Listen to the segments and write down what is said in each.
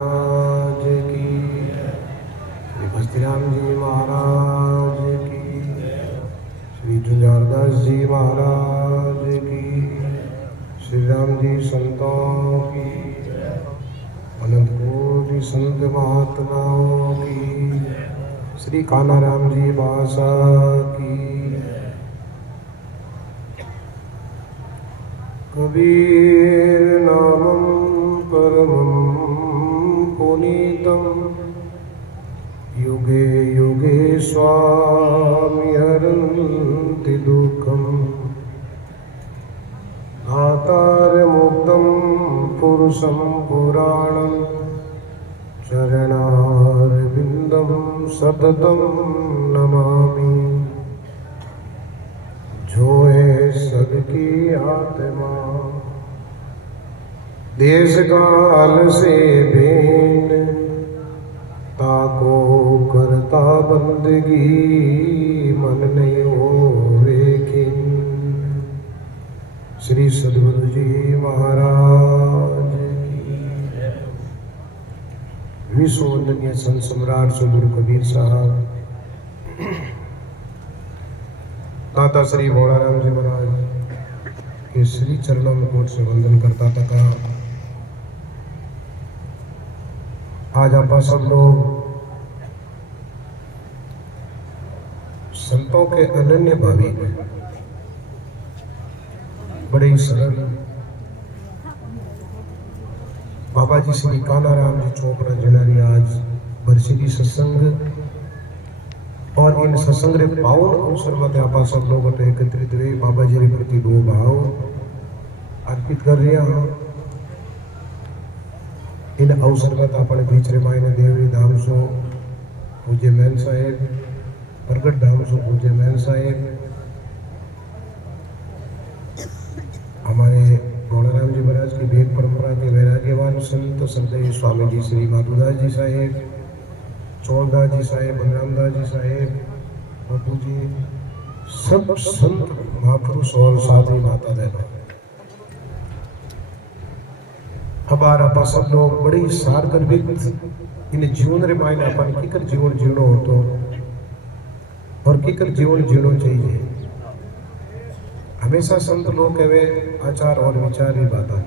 महाराज की, श्री भस्तिराम जी महाराज की, श्री झुंझारदास जी महाराज की, श्री राम जी संतों की, अनंत कोटि संत महात्माओं की, श्री कान्हाराम जी बासा की। कबीर नामं परमं पुनीतं, युगे युगे स्वामी हरन्ति दुःखं, धातारमुक्तं पुरुषं पुराणं, चरणारविन्दं सततं नमामि। जो है सबकी आत्मा, देश काल से भेंट, ताको करता बंदगी, मन नहीं होवे खिन। श्री सद्गुरु जी महाराज की। विश्व वंदनीय संत सम्राट सद्गुरु कबीर साहब, दाता श्री भोलाराम जी महाराज के श्री चरणों में कोट से वंदन करता था। आज आप सब लोग संतों के अनन्य भावी, बड़े ही सरल बाबा जी श्री कान्हाराम जी चोपड़ा जनारी आज बरसीदी सत्संग और इन सत्संग रे पावन अवसर में आप सब लोग एकत्रित हुए बाबा जी के प्रति दो भाव अर्पित कर रहे हैं। इन अवसर में अपने बीच रे मायने देवरी धाम सो पूज्य मैन साहेब, प्रगट धाम सो पूज्य मैन साहेब, हमारे भोलाराम जी महाराज की वेद परंपरा के वैराग्यवान संत श्रद्धेय स्वामी जी श्री माधुदास जी साहेब, चौलदास जी साहेब, बलरामदास जी साहेब, बापू जी, सब संत महापुरुष और साधु माता बहनों, हमारा आप सब लोग बड़ी सार गर्भित इन जीवन रे मायने अपन किकर जीवन जीवनो होतो और किकर जीवन जीवनो चाहिए। हमेशा संत लोग कहे आचार और विचार ही बात है,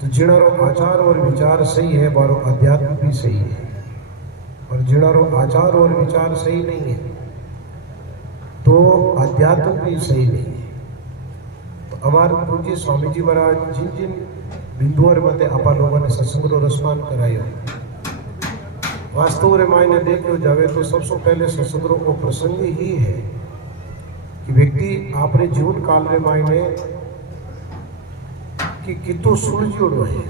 तो जिनारो आचार और विचार सही है बारो अध्यात्म भी सही है, और जिनारो आचार और विचार सही नहीं है तो अध्यात्म भी सही नहीं है। तो हमारे पूज्य स्वामी जी महाराज जिन जिन बिंदुओं मते अपन लोगों ने सत्संग रो रसपान करायो, वास्तव रे मायने देखो जावे तो सबसे पहले सत्संग को प्रसंग ही है कि व्यक्ति आपने जीवन काल रे मायने कि कितो सुलझियोड़ो है।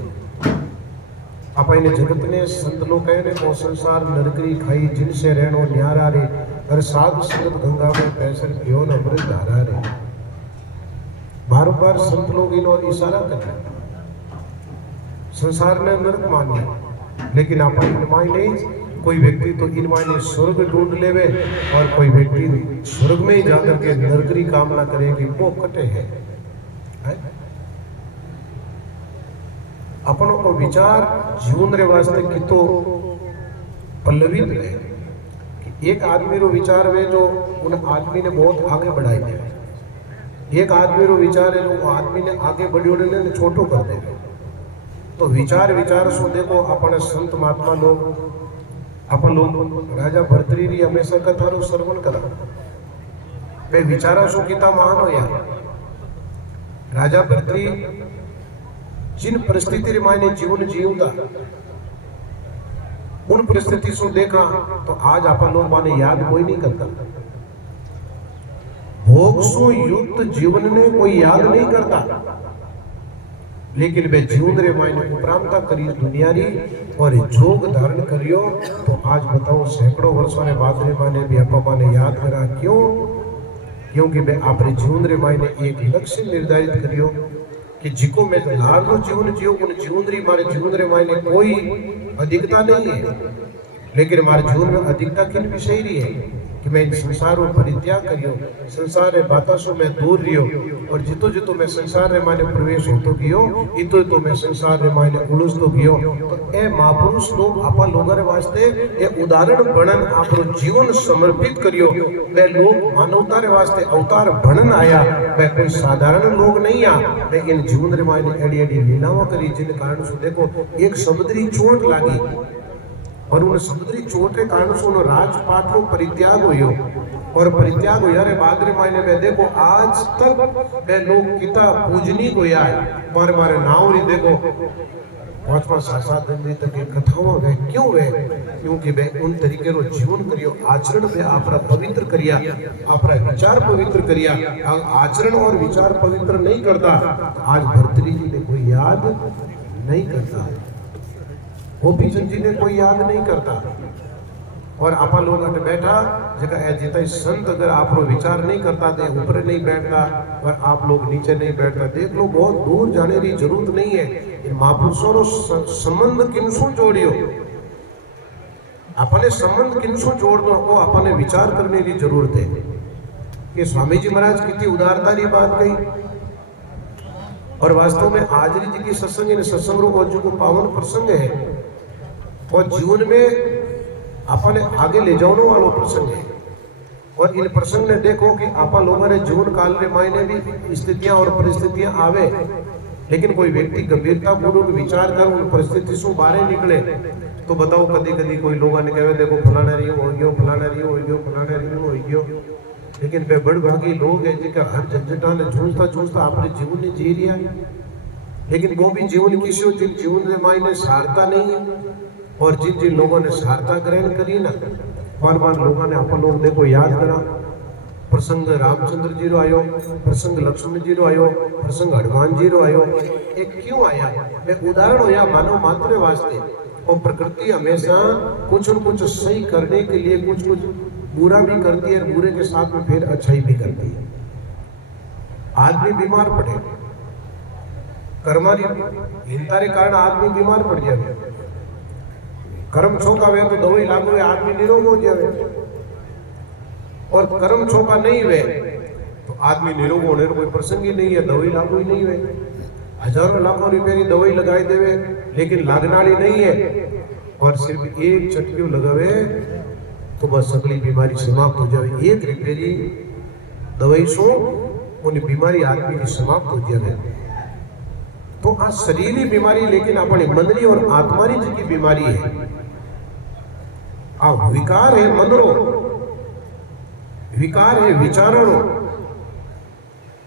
अपने जगत ने संत लोग कहे ने ओ संसार नरकरी खाई, जिनसे रहनो न्यारा रे, हर साधु संगत गंगा में पैसर पियो न अमृत धारा रे। बार बार संत लोग इन और इशारा करते हैं संसार ने नरक मान लिया, लेकिन आप इन मायने कोई व्यक्ति तो इन मायने स्वर्ग ढूंढ लेवे और कोई व्यक्ति स्वर्ग में ही जाकर के नरकरी कामना करेगी, वो कटे है। अपनों को विचार जीवन रे वास्ते की तो पल्लवित रहे कि एक आदमी रो विचार वे जो उन आदमी ने बहुत आगे बढ़ाई है, एक आदमी रो विचार है जो आदमी ने आगे बढ़ी ने छोटो कर दे। तो विचार विचार सो देखो अपने संत महात्मा लोग, अपन लोग राजा भर्तृहरि हमेशा कथा रो श्रवण करा वे विचारा सो किता महान हो यार। राजा भर्तृहरि जिन परिस्थिति रे मायने जीवन जीवता उन परिस्थिति से देखा तो आज अपन लोग माने याद कोई नहीं करता। भोग सो युक्त जीवन ने कोई याद नहीं करता, लेकिन वे जीवन रे मायने उपरांता करी दुनिया री और जोग धारण करियो। तो आज बताओ सैकड़ों वर्षों ने बाद रे मायने भी अपा माने याद करा, क्यों? क्योंकि वे अपने जीवन रे मायने एक लक्ष्य निर्धारित करियो कि जिको मैं लाडो जीवन जियो उन जीवन री मारे जीवन रे मायने कोई अधिकता नहीं है। लेकिन हमारे जीवन में अधिकता किन विषय रही है कि मैं इन संसार को परित्याग करियो, संसार रे बाता सो मैं दूर रियो, और जितो जितो मैं संसार रे माने प्रवेश होतो गयो, इतो तो मैं संसार रे माने उलझतो गयो। तो ए महापुरुष लोग आपा लोगों रे वास्ते ए उदाहरण बनन आपरो जीवन समर्पित करियो। वे लोग मानवता रे वास्ते अवतार बनन आया, वे कोई साधारण लोग नहीं आ, वे इन जीवन रे माने एडी एडी लीलाओं करी जिन कारण से देखो एक समुद्री चोट लागी, और उन समुद्री चोट के कारण से उन राजपाट को परित्याग हुई, और परित्याग हुआ रे बाद रे मायने में देखो आज तक वे लोग कितना पूजनीय हुआ है, मारे मारे नाव री देखो 5-5-7 दिन तक की कथाओं वे क्यों वे, क्योंकि वे उन तरीके रो जीवन करियो, आचरण में आपरा पवित्र करिया, आपरा विचार पवित्र करिया। आचरण और विचार पवित्र नहीं करता आज भर्तृहरि जी ने कोई याद नहीं करता, गोपीचंद जी ने कोई याद नहीं करता, और आपा लोग अट बैठा जगह जितना संत अगर आप लोग विचार नहीं करता तो ऊपर नहीं बैठता और आप लोग नीचे नहीं बैठता। देख लो बहुत दूर जाने की जरूरत नहीं है, इन महापुरुषों रो संबंध किनसो जोड़ियो, अपने संबंध किनसो जोड़ दो, वो अपने विचार करने की जरूरत है। कि स्वामी जी महाराज कितनी उदारता की बात कही, और वास्तव में हाजरी जी की सत्संग इन सत्संग रो जो पावन प्रसंग है, और जीवन में अपने आगे ले जाने वाला प्रसंग है। और इन प्रसंग ने देखो कि आपा लोगों ने जीवन काल में मायने भी स्थितियां और परिस्थितियां आवे, लेकिन कोई व्यक्ति गंभीरता पूर्वक विचार कर उन परिस्थिति से बाहर निकले तो बताओ कभी कभी कोई लोगों ने कहे देखो फलाना रही हो गयो, फलाना रही हो गयो, फलाना रही हो गयो, लेकिन वे बड़ भागी लोग है जिनका हर झंझटा ने जूझता जूझता अपने जीवन ने जी रिया है, लेकिन वो भी जीवन किसी हो जिन जीवन में मायने सारता नहीं है। और जिन जिन लोगों ने सारता ग्रहण करी ना, बार बार लोगों ने अपन लोग देखो याद करा, प्रसंग रामचंद्र जी रो आयो, प्रसंग लक्ष्मण जी रो आयो, प्रसंग हनुमान जी रो आयो, एक क्यों आया, एक उदाहरण होया मानव मात्र वास्ते। और प्रकृति हमेशा कुछ न कुछ सही करने के लिए कुछ कुछ बुरा भी करती है, बुरे के साथ में फिर अच्छाई भी करती है। आदमी बीमार पड़े, कर्मारी हिंसा के कारण आदमी बीमार पड़ जाए, कर्म छोका वे तो दवाई लागू है आदमी निरोग हो जाए, और कर्म छोका नहीं वे तो आदमी निरोग होने का कोई प्रसंग ही नहीं है, दवाई लागू ही नहीं वे। हजारों लाखों रुपए की दवाई लगाई देवे लेकिन लागने वाली नहीं है, और सिर्फ एक चटकियों लगावे तो बस अगली बीमारी समाप्त हो जाए। एक रुपये की दवाई सो उन बीमारी आदमी की समाप्त हो जाए। तो आज शरीरी बीमारी लेकिन अपनी मनरी और आत्मारी जी की बीमारी है, आ विकार है मनरो, विकार है विचारो।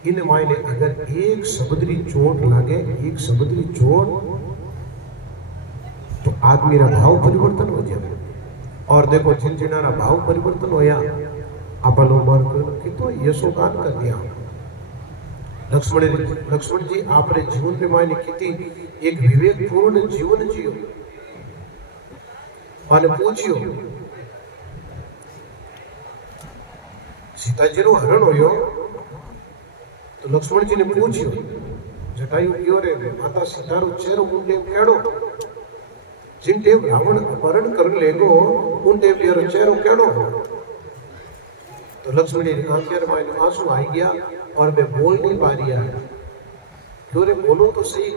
इन मायने अगर एक समुद्री चोट लागे, एक समुद्री चोट, तो आदमी रा भाव परिवर्तन हो जाए। और देखो जिन जिनारा भाव परिवर्तन होया आप लोग मान कि तो यशोगान कर दिया। लक्ष्मण जी आपने जीवन में मायने कितनी एक विवेकपूर्ण जीवन जियो, माने पूछियो सीता जी रो हरण होयो तो लक्ष्मण जी ने पूछियो जटायु क्यों रे माता सीता रो चेहरो मुंडे केड़ो, जिन टेव रावण अपहरण कर लेगो उन टेव रो चेहरो केड़ो। तो लक्ष्मण जी ने आंखें मायने आंसू आई गया और मैं बोल नहीं पा रही है, क्यों रे बोलो तो सही,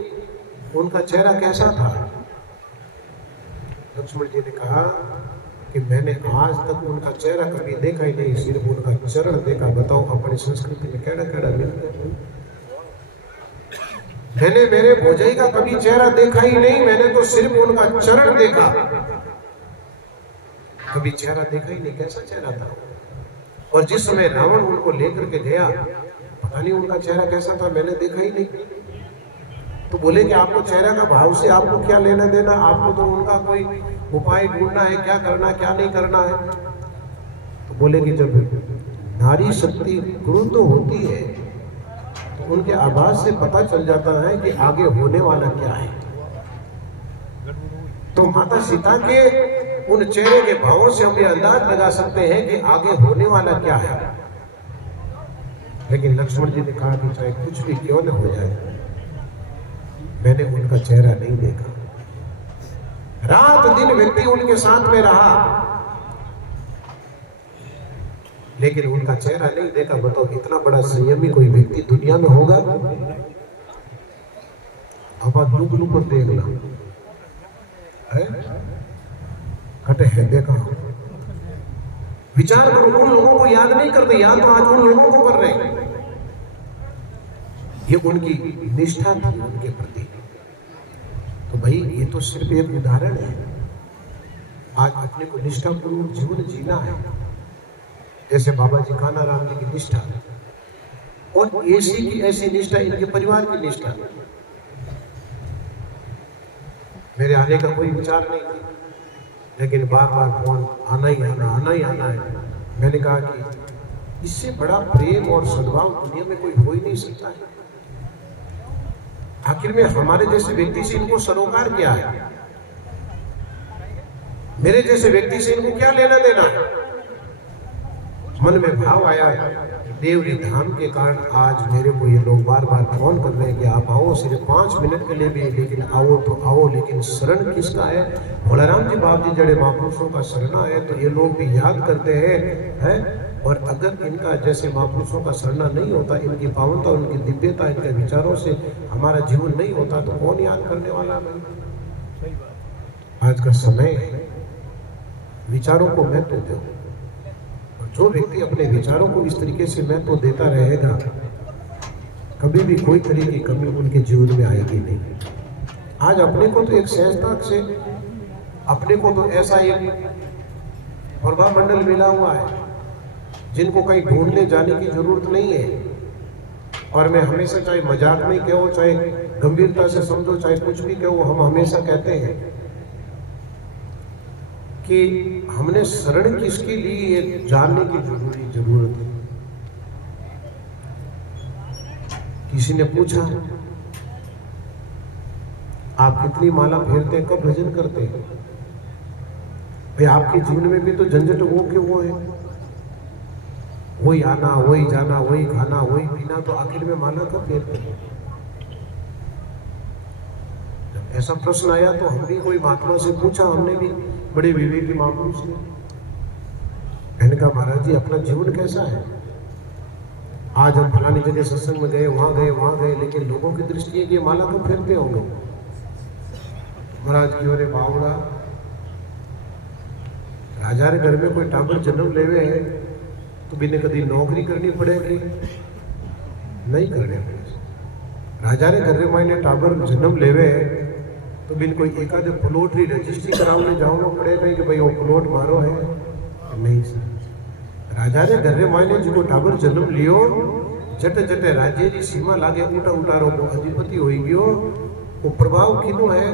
उनका चेहरा कैसा था। लक्ष्मण जी ने कहा कि मैंने आज तक उनका चेहरा कभी देखा ही नहीं, सिर्फ उनका चरण देखा। बताओ अपनी संस्कृति में कैड़ा कैड़ा मिलता है। मैंने मेरे भोजई का कभी चेहरा देखा ही नहीं, मैंने तो सिर्फ उनका चरण देखा, कभी चेहरा देखा ही नहीं, कैसा चेहरा था। और जिस समय रावण उनको लेकर के गया पता नहीं उनका चेहरा कैसा था, मैंने देखा ही नहीं। तो बोले कि आपको चेहरा का भाव से आपको क्या लेना देना, आपको तो उनका कोई उपाय ढूंढना है, क्या करना क्या नहीं करना है। तो बोले कि जब नारी शक्ति क्रुद्ध होती है तो उनके आवाज से पता चल जाता है कि आगे होने वाला क्या है। तो माता सीता के उन चेहरे के भावों से हम ये अंदाज लगा सकते हैं कि आगे होने वाला क्या है। लेकिन लक्ष्मण जी ने कहा कि चाहे कुछ भी क्यों न हो जाए, मैंने उनका चेहरा नहीं देखा। रात दिन व्यक्ति उनके साथ में रहा, लेकिन उनका चेहरा नहीं देखा। बताओ इतना बड़ा संयमी कोई व्यक्ति दुनिया में होगा? अब आप लुक लुक कर देखना है, हटे है देखा। विचार करो, उन लोगों को याद नहीं करते, याद तो आज उन लोगों को कर रहे हैं। ये उनकी निष्ठा थी उनके प्रति। तो भाई ये तो सिर्फ एक उदाहरण है। आज अपने को निष्ठापूर्वक जीवन जीना है, जैसे बाबा जी कानाराम जी की निष्ठा, और ऐसी की ऐसी निष्ठा इनके परिवार की निष्ठा। मेरे आने का कोई विचार नहीं था, लेकिन बार बार फोन आना ही आना है। मैंने कहा कि इससे बड़ा प्रेम और सद्भाव दुनिया में कोई हो ही नहीं सकता है। आखिर में हमारे जैसे व्यक्ति से इनको सरोकार क्या है? मेरे जैसे व्यक्ति से इनको क्या लेना देना है? मन में भाव आया, देवरी धाम के कारण आज मेरे को ये लोग बार बार फोन कर रहे हैं कि आप आओ, सिर्फ 5 मिनट के लिए भी, लेकिन आओ तो आओ। लेकिन शरण किसका है? भोलाराम जी बाप जी जड़े महापुरुषों का शरणा है, तो ये लोग भी याद करते हैं। और अगर इनका जैसे महापुरुषों का शरणा नहीं होता, इनकी पावनता, उनकी दिव्यता, इनके विचारों से हमारा जीवन नहीं होता, तो कौन याद करने वाला नहीं? आज का समय है, विचारों को महत्व दो। जो व्यक्ति अपने विचारों को इस तरीके से महत्व देता रहेगा, कभी भी कोई तरह की कमी उनके जीवन में आएगी नहीं। आज अपने को तो एक सहजता से, अपने को तो ऐसा एक प्रभा मंडल मिला हुआ है जिनको कहीं ढूंढने जाने की जरूरत नहीं है। और मैं हमेशा, चाहे मजाक में कहो, चाहे गंभीरता से समझो, चाहे कुछ भी कहो, हम हमेशा कहते हैं कि हमने शरण किसके लिए ये जानने की जरूरत है। किसी ने पूछा, आप कितनी माला फेरते, कब भजन करते हैं? भाई आपके जीवन में भी तो झंझट वो के वो है, वही आना, वही जाना, वही खाना, वही पीना, तो आखिर में माला कब फेरते हैं? जब ऐसा प्रश्न आया तो हमने कोई महात्मा से पूछा, हमने भी बड़े विवेकी महापुरुष ने। मैंने कहा, महाराज जी अपना जीवन कैसा है? आज हम फलानी जगह सत्संग में गए, वहां गए, लेकिन लोगों की दृष्टि है कि माला कब फेरते होंगे? महाराज की ओरे बावड़ा, राजा रे घर में कोई टाबर जन्म लेवे है तो बिना कभी नौकरी करनी पड़ेगी? नहीं करने पड़ेगी। राजा रे घर में टाबर जन्म लेवे तो बिन कोई एकाध प्लॉट री रजिस्ट्री कराने जाना पड़ेगा कि भाई वो प्लॉट मारो है? नहीं सर। राजा ने घर में मायने जो टाबर जन्म लियो, जट जटे राज्य की सीमा लागे ऊटा उतारो को अधिपति हो गयो। वो प्रभाव किनो है?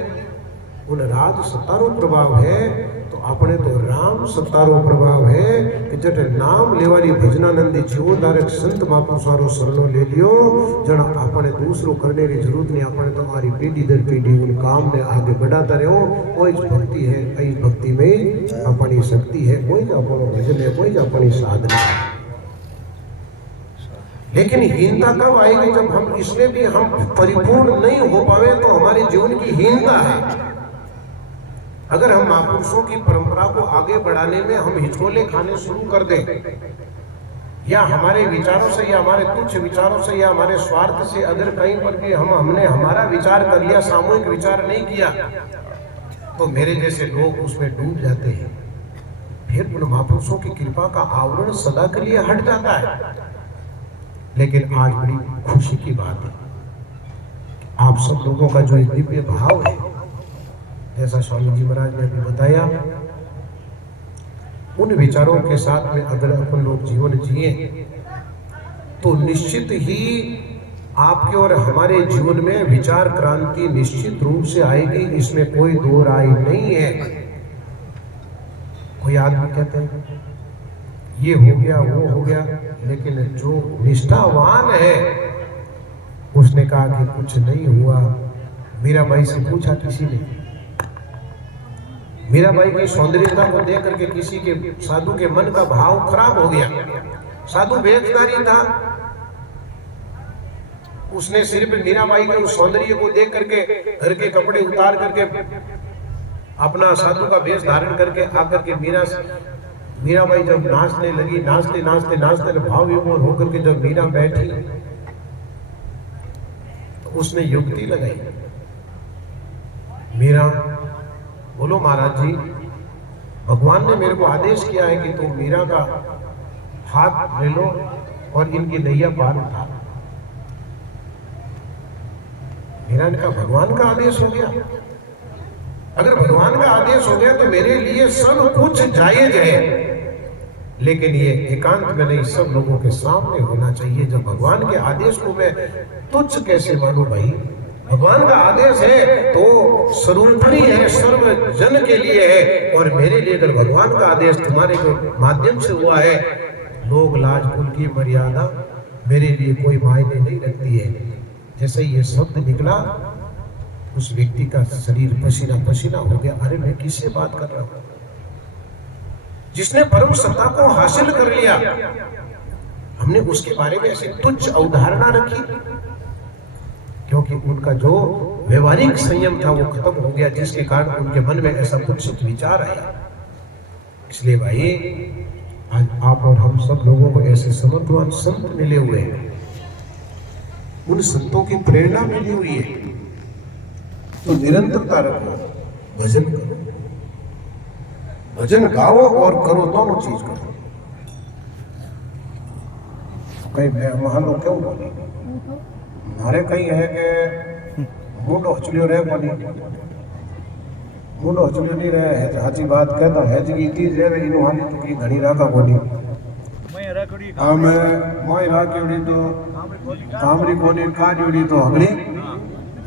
उन राज सत्तारो प्रभाव है। तो अपने तो राम सत्तारो प्रभाव है कि जटे नाम लेवारी भजनानंदी जीवनधारक संत महापुरुषारो शरणो ले लियो, जना अपने दूसरों करने की जरूरत नहीं। अपने तुम्हारी पीढ़ी दर पीढ़ी उन काम में आगे बढ़ाता रहो। कोई भक्ति है, कई भक्ति में अपनी शक्ति है, कोई अपनो भजन है, कोई अपनी साधना है। लेकिन हीनता कब आएगी? जब हम इसमें भी हम परिपूर्ण नहीं हो पावे, तो हमारे जीवन की हीनता है। अगर हम महापुरुषों की परंपरा को आगे बढ़ाने में हम हिचकोले खाने शुरू कर दें, या हमारे विचारों से, या हमारे तुच्छ विचारों से, या हमारे स्वार्थ से अगर कहीं पर भी हमने हमारा विचार कर लिया, सामूहिक विचार नहीं किया, तो मेरे जैसे लोग उसमें डूब जाते हैं। फिर उन महापुरुषों की कृपा का आवरण सदा के लिए हट जाता है। लेकिन आज बड़ी खुशी की बात है, आप सब लोगों का जो दिव्य भाव है, जैसा स्वामी जी महाराज ने अभी बताया, उन विचारों के साथ में अगर अपन लोग जीवन जिए तो निश्चित ही आपके और हमारे जीवन में विचार क्रांति निश्चित रूप से आएगी। इसमें कोई दो राय नहीं है। कोई आदमी कहते हैं ये हो गया, वो हो गया, लेकिन जो निष्ठावान है उसने कहा कि कुछ नहीं हुआ। मीराबाई से पूछा किसी ने, मीराबाई की सौंदर्यता को देख करके किसी के साधु के मन का भाव खराब हो गया। साधु वेशधारी था, उसने सिर्फ मीराबाई के उस सौंदर्य को देख करके घर के कपड़े उतार करके अपना साधु का वेश धारण करके आकर के मीराबाई जब नाचने लगी, नाचते नाचते नाचते भाव विभोर होकर के जब मीरा बैठी तो उसने युक्ति लगाई। मीरा, बोलो महाराज जी, भगवान ने मेरे को आदेश किया है कि तुम मीरा का हाथ ले लो और इनकी नैया पार उठा। मीरा ने कहा भगवान का आदेश हो गया? अगर भगवान का आदेश हो गया तो मेरे लिए सब कुछ जायज है, लेकिन ये एकांत में नहीं, सब लोगों के सामने होना चाहिए। जब भगवान के आदेश को मैं तुच्छ कैसे मानूं भाई? भगवान का आदेश है तो सर्वोपरि है, सर्व जन के लिए है, और मेरे लिए अगर भगवान का आदेश तुम्हारे माध्यम से हुआ है, लोग लाज कुल की मर्यादा मेरे लिए कोई मायने नहीं रखती है। जैसे ये शब्द निकला, उस व्यक्ति का शरीर पसीना पसीना हो गया। अरे मैं किससे बात कर रहा हूं? जिसने परम सत्ता को हासिल कर लिया, हमने उसके बारे में ऐसी तुच्छ अवधारणा रखी, क्योंकि उनका जो व्यवहारिक संयम था वो खत्म हो गया, जिसके कारण उनके मन में ऐसा कुछ विचार आया। इसलिए भाई, आज आप और हम सब लोगों को ऐसे समर्थवान संत मिले हुए हैं, उन संतों की प्रेरणा मिली हुई है, तो निरंतरता रखो, भजन करो, भजन गाओ और करो, दोनों चीज करो। कहीं मान लो क्यों बोली मारे कहीं है कि मूडो हचलियो रहे बोली, मूडो हचलियो नहीं रहे है, साची बात कहता है जी चीज है इनो हाली तो की घड़ी राखा बोली हमें मोई राखी तो कामरी कोनी काड़ी तो हगड़ी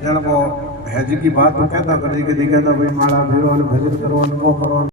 जन वो हैज की बात तो कहता कर दी कि दिखाता भाई माला भेरो भजन करो, वो करो।